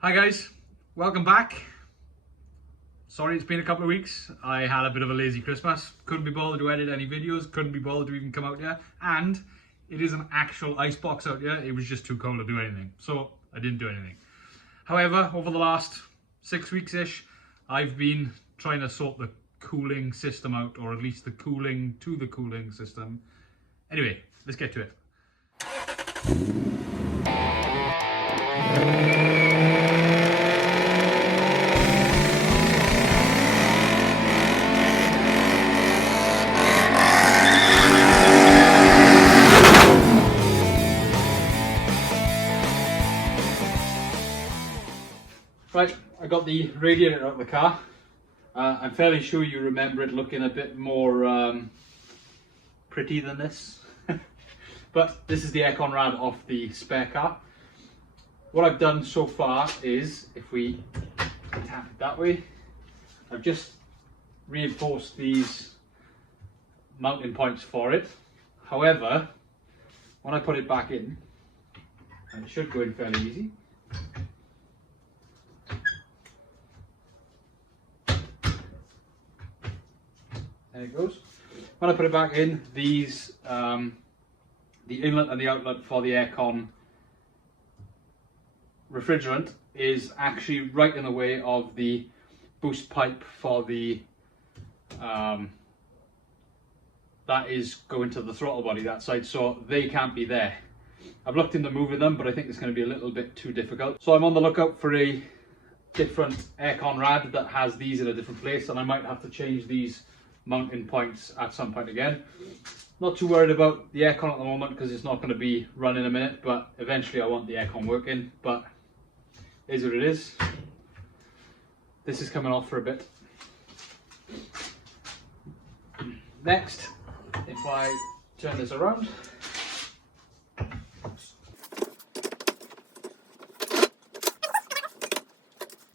Hi guys, welcome back. Sorry it's been a couple of weeks. I had a bit of a lazy Christmas. Couldn't be bothered to edit any videos, couldn't be bothered to even come out here. And it is an actual icebox out here. It was just too cold to do anything. So I didn't do anything. However, over the last 6 weeks-ish, I've been trying to sort the cooling system out, or at least the cooling to the cooling system. Anyway, let's get to it. Right, I got the radiator out of the car. I'm fairly sure you remember it looking a bit more pretty than this. But this is the aircon rad off the spare car. What I've done so far is, if we tap it that way, I've just reinforced these mounting points for it. However, when I put it back in, and it should go in fairly easy, there it goes. When I put it back in, these, the inlet and the outlet for the aircon refrigerant is actually right in the way of the boost pipe for the, that is going to the throttle body, that side, so they can't be there. I've looked into moving them, but I think it's going to be a little bit too difficult. So I'm on the lookout for a different aircon rad that has these in a different place, and I might have to change these mounting points at some point again. Not too worried about the aircon at the moment because it's not going to be running in a minute, but eventually I want the aircon working, but it is what it is. This is coming off for a bit. Next, if I turn this around,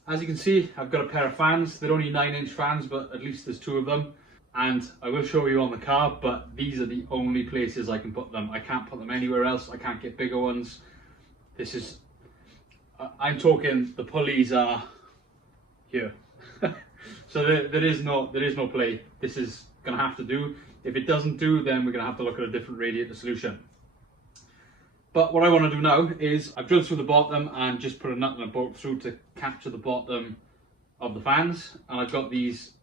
as you can see, I've got a pair of fans. They're only 9-inch fans, but at least there's 2 of them. And I will show you on the car, but these are the only places I can put them. I can't put them anywhere else. I can't get bigger ones. This is, I'm talking, the pulleys are here. So there is no play. This is gonna have to do. If it doesn't do, then we're gonna have to look at a different radiator solution. But what I want to do now is I've drilled through the bottom and just put a nut and a bolt through to capture the bottom of the fans. And I've got these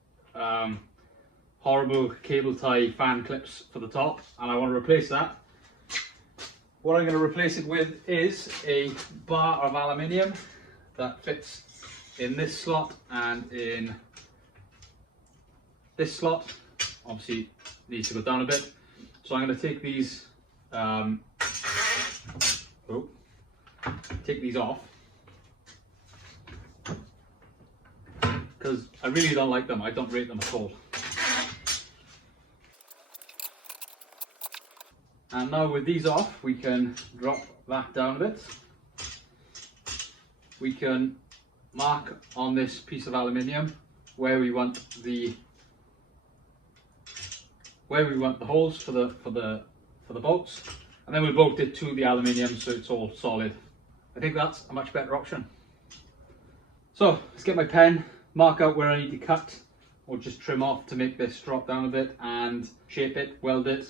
horrible cable tie fan clips for the top, and I want to replace that. What I'm going to replace it with is a bar of aluminium that fits in this slot and in this slot. Obviously needs to go down a bit, so I'm going to take these take these off because I really don't like them. I don't rate them at all. And now with these off, we can drop that down a bit. We can mark on this piece of aluminium where we want the holes for the bolts, and then we'll bolt it to the aluminium so it's all solid. I think that's a much better option. So let's get my pen, mark out where I need to cut or just trim off to make this drop down a bit, and shape it, weld it,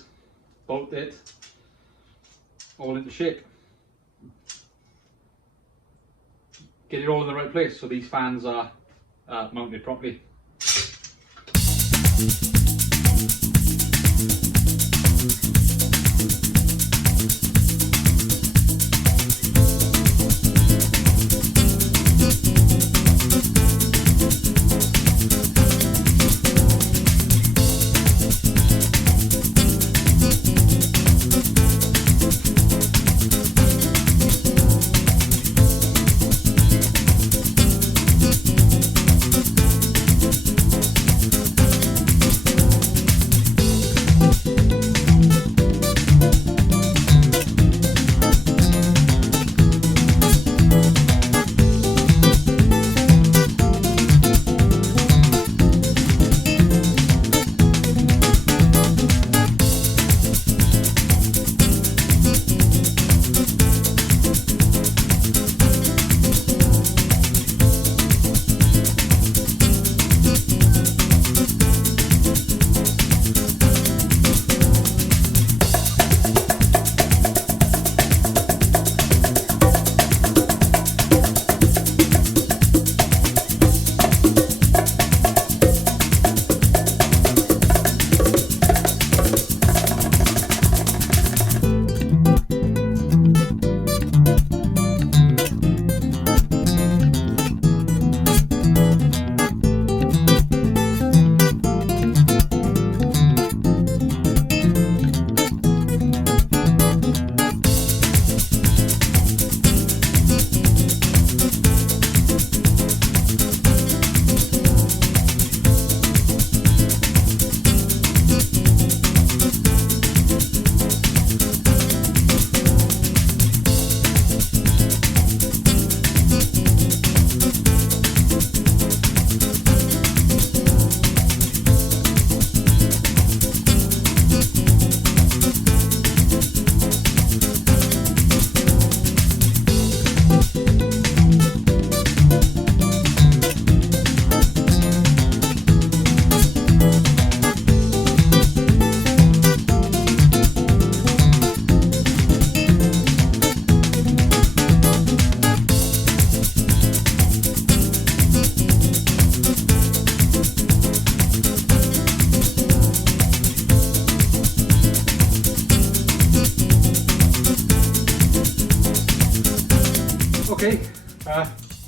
bolt it, all into shape. Get it all in the right place so these fans are mounted properly.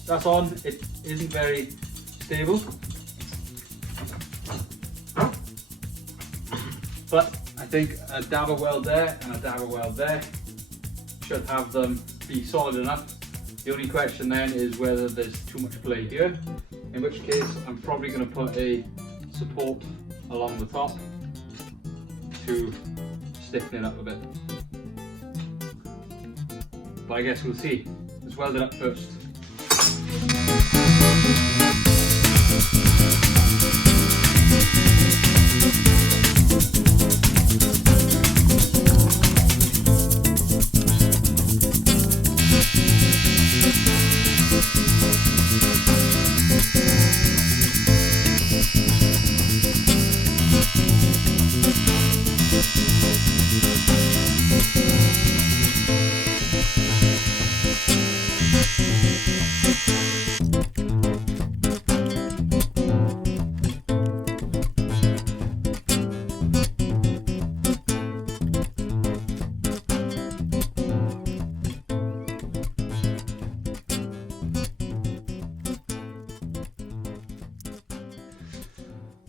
that's on. It isn't very stable, but I think a dabber weld there and a dabber weld there should have them be solid enough. The only question then is whether there's too much play here, in which case I'm probably going to put a support along the top to stiffen it up a bit. But I guess we'll see. Let's weld it up first.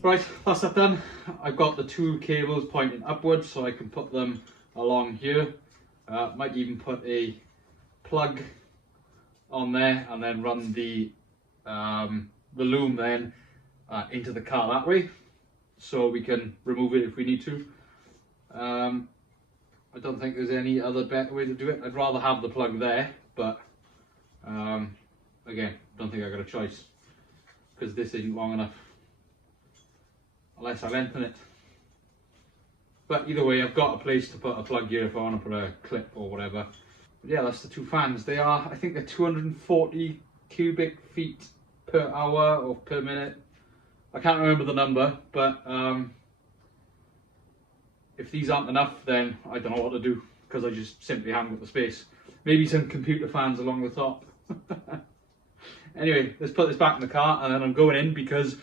Right, that's that done. I've got the two cables pointing upwards so I can put them along here. Might even put a plug on there and then run the loom then into the car that way, so we can remove it if we need to. I don't think there's any other better way to do it. I'd rather have the plug there, but again, don't think I got a choice because this isn't long enough unless I lengthen it. But either way, I've got a place to put a plug here if I want to put a clip or whatever. But yeah, that's the two fans. They are, I think they're 240 cubic feet per hour or per minute. I can't remember the number, but if these aren't enough, then I don't know what to do because I just simply haven't got the space. Maybe some computer fans along the top. Anyway, let's put this back in the car and then I'm going in because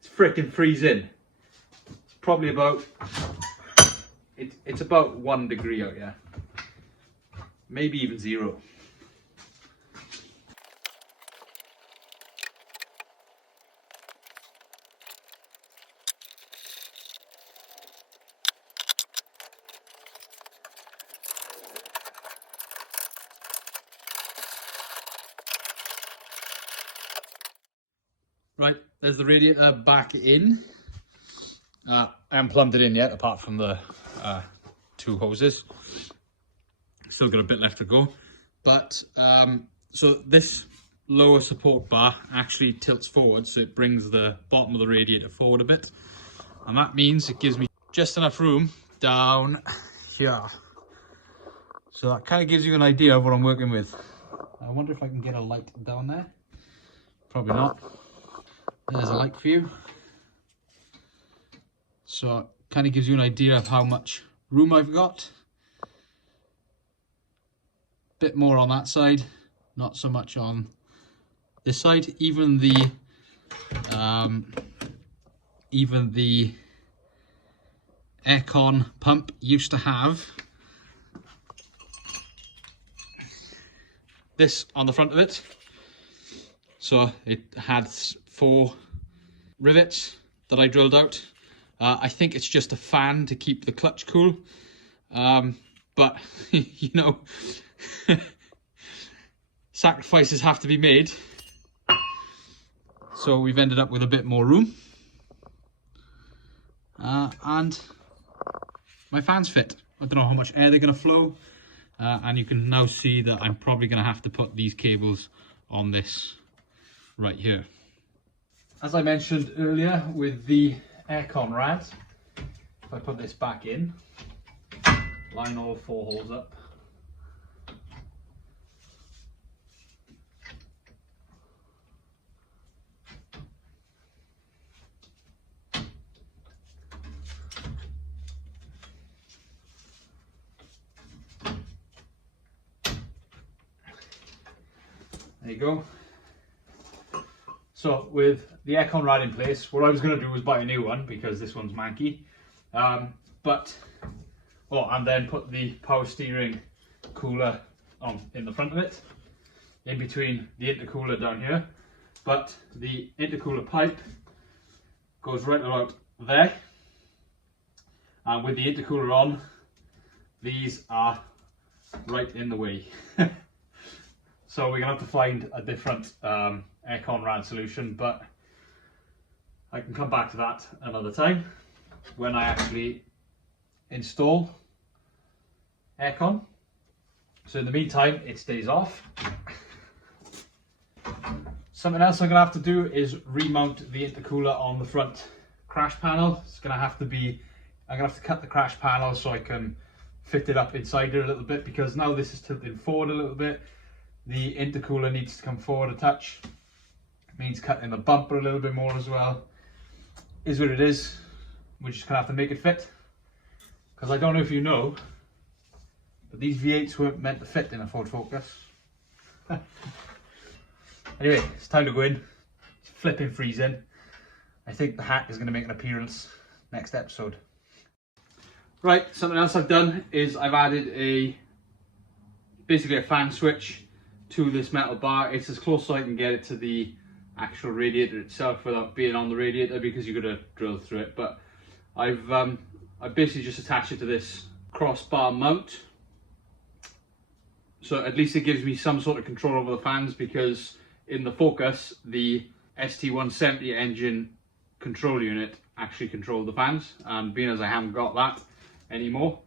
it's frickin' freezing. It's probably about, it's about 1 degree out here. Maybe even 0. Right, there's the radiator back in. I haven't plumbed it in yet, apart from the 2 hoses. Still got a bit left to go. But, so this lower support bar actually tilts forward, so it brings the bottom of the radiator forward a bit. And that means it gives me just enough room down here. So that kind of gives you an idea of what I'm working with. I wonder if I can get a light down there. Probably not. There's a light for you. So it kind of gives you an idea of how much room I've got. Bit more on that side, not so much on this side. Even the aircon pump used to have this on the front of it. So it had 4 rivets that I drilled out. I think it's just a fan to keep the clutch cool. But, you know, sacrifices have to be made. So we've ended up with a bit more room. And my fans fit. I don't know how much air they're going to flow. And you can now see that I'm probably going to have to put these cables on this right here. As I mentioned earlier with the aircon rad, if I put this back in, line all 4 holes up, there you go. So with the aircon rad in place, what I was going to do was buy a new one because this one's manky. And then put the power steering cooler on in the front of it. in between the intercooler down here, but the intercooler pipe goes right about there, and with the intercooler on, these are right in the way. So we're gonna have to find a different aircon rad solution, but I can come back to that another time when I actually install aircon. So in the meantime, it stays off. Something else I'm gonna have to do is remount the intercooler on the front crash panel. It's gonna have to be, I'm gonna have to cut the crash panel so I can fit it up inside here a little bit, because now this is tilting forward a little bit. The intercooler needs to come forward a touch. It means cutting the bumper a little bit more as well. Is what it is. We're just gonna have to make it fit. Because I don't know if you know, but these V8s weren't meant to fit in a Ford Focus. Anyway, it's time to go in. It's Flippin Freezin. I think the hat is going to make an appearance next episode. Right, something else I've done is I've added basically a fan switch to this metal bar. It's as close as I can get it to the actual radiator itself without being on the radiator, because you've got to drill through it. But I've basically just attached it to this crossbar mount. So at least it gives me some sort of control over the fans, because in the Focus, the ST170 engine control unit actually controlled the fans, and being as I haven't got that anymore,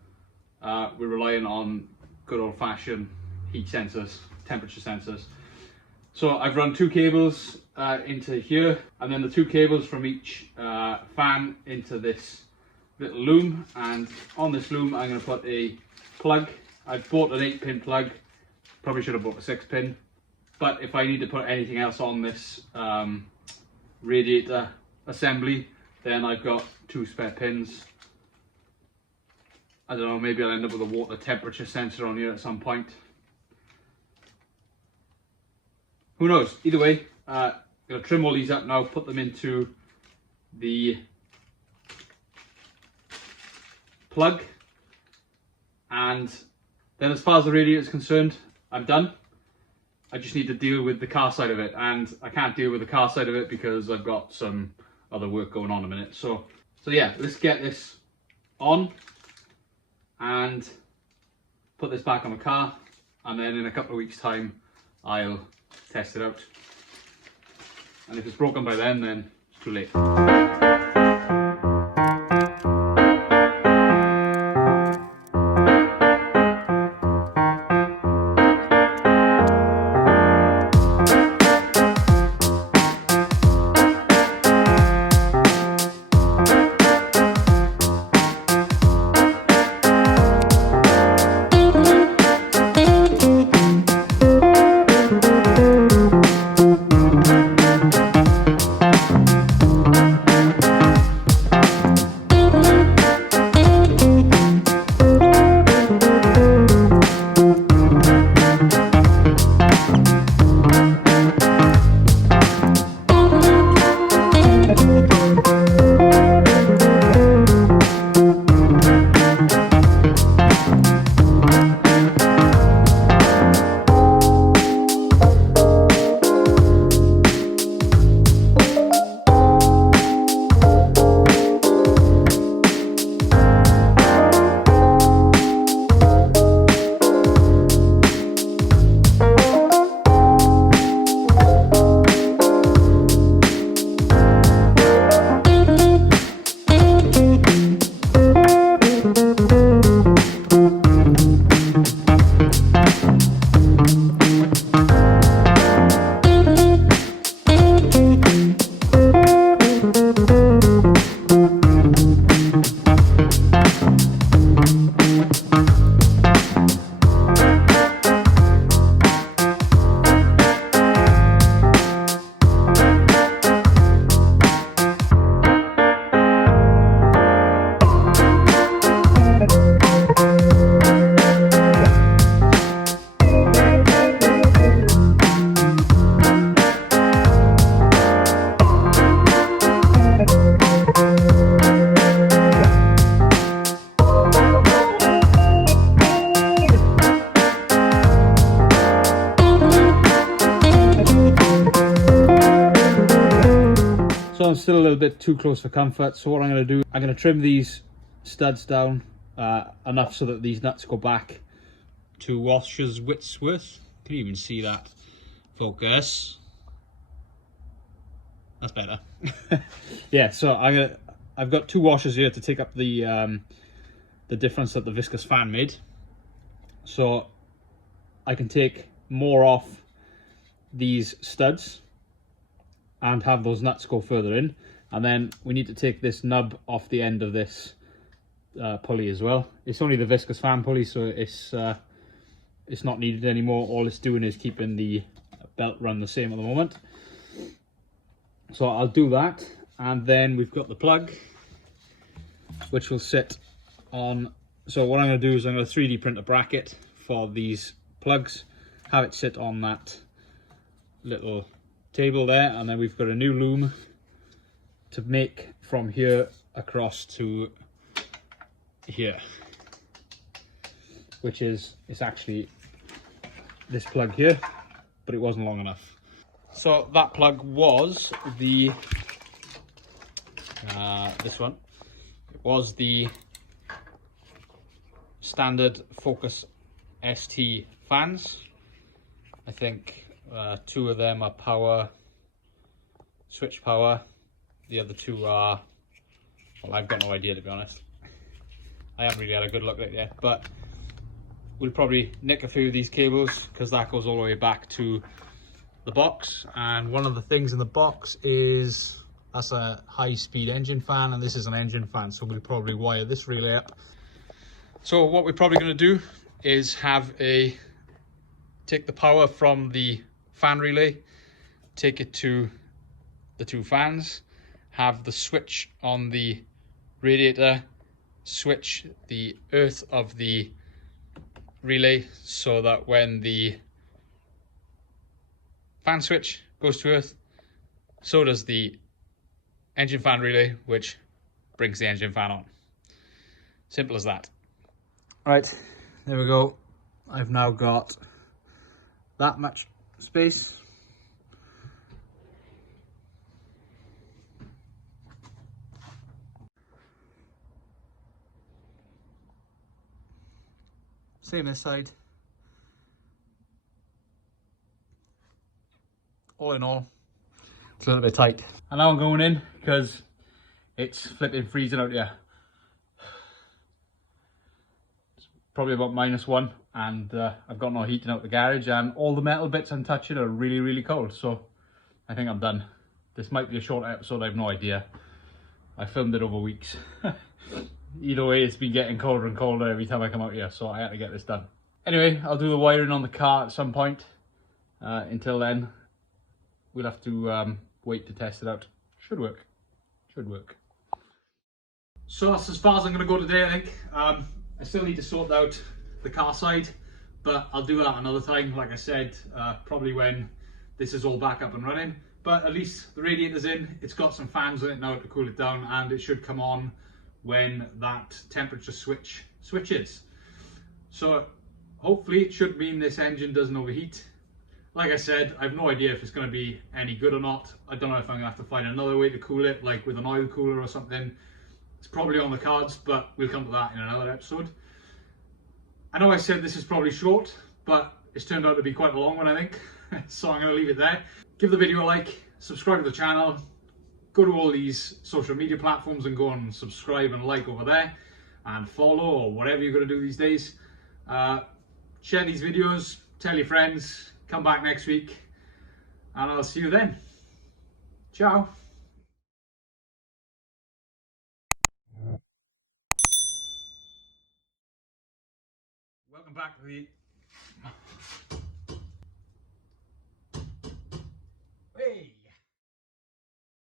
we're relying on good old-fashioned heat sensors, temperature sensors. So I've run 2 cables into here, and then the 2 cables from each fan into this little loom, and on this loom I'm going to put a plug. I've bought an 8-pin plug, probably should have bought a 6-pin. But if I need to put anything else on this radiator assembly, then I've got 2 spare pins. I don't know, maybe I'll end up with a water temperature sensor on here at some point. Who knows? Either way, I'm going to trim all these up now, put them into the plug, and then as far as the radiator is concerned, I'm done. I just need to deal with the car side of it, and I can't deal with the car side of it because I've got some other work going on in a minute. So yeah, let's get this on and put this back on the car, and then in a couple of weeks time I'll test it out, and if it's broken by then it's too late. although I'm still a little bit too close for comfort, so what I'm going to do, I'm going to trim these studs down enough so that these nuts go back 2 washers widths worth. Can you even see that? Focus. That's better. Yeah, so I've got 2 washers here to take up the difference that the viscous fan made. So I can take more off these studs and have those nuts go further in, and then we need to take this nub off the end of this pulley as well. It's only the viscous fan pulley, so it's not needed anymore. All it's doing is keeping the belt run the same at the moment. So I'll do that, and then we've got the plug which will sit on. So what I'm going to do is I'm going to 3D print a bracket for these plugs, have it sit on that little table there, and then we've got a new loom to make from here across to here, which is, it's actually this plug here, but it wasn't long enough. So that plug was the this one. It was the standard Focus ST fans. I think 2 of them are power, switch power. The other 2 are, well, I've got no idea, to be honest. I haven't really had a good look at it yet, but we'll probably nick a few of these cables because that goes all the way back to the box. And one of the things in the box is, that's a high-speed engine fan, and this is an engine fan, so we'll probably wire this relay up. So what we're probably going to do is take the power from the fan relay, take it to the 2 fans, have the switch on the radiator, switch the earth of the relay so that when the fan switch goes to earth, so does the engine fan relay, which brings the engine fan on. Simple as that. Right, there we go. I've now got that much space. Same this side. All in all, it's a little bit tight. And now I'm going in because it's flipping freezing out here. It's probably about -1, and I've got no heating out the garage, and all the metal bits I'm touching are really, really cold. So I think I'm done. This might be a short episode, I have no idea. I filmed it over weeks. Either way, it's been getting colder and colder every time I come out here, so I had to get this done. Anyway, I'll do the wiring on the car at some point. Until then, we'll have to wait to test it out. Should work. Should work. So that's as far as I'm going to go today, I think. I still need to sort out the car side, but I'll do that another time. Like I said, probably when this is all back up and running. But at least the radiator's in. It's got some fans in it now to cool it down, and it should come on when that temperature switches. So hopefully it should mean this engine doesn't overheat. Like I said, I have no idea if it's going to be any good or not. I don't know if I'm going to have to find another way to cool it, like with an oil cooler or something. It's probably on the cards, but we'll come to that in another episode. I know I said this is probably short, but it's turned out to be quite a long one, I think. So I'm going to leave it there. Give the video a like, subscribe to the channel, go to all these social media platforms and go and subscribe and like over there, and follow, or whatever you're going to do these days. Share these videos, tell your friends, come back next week, and I'll see you then. Ciao. Welcome back to the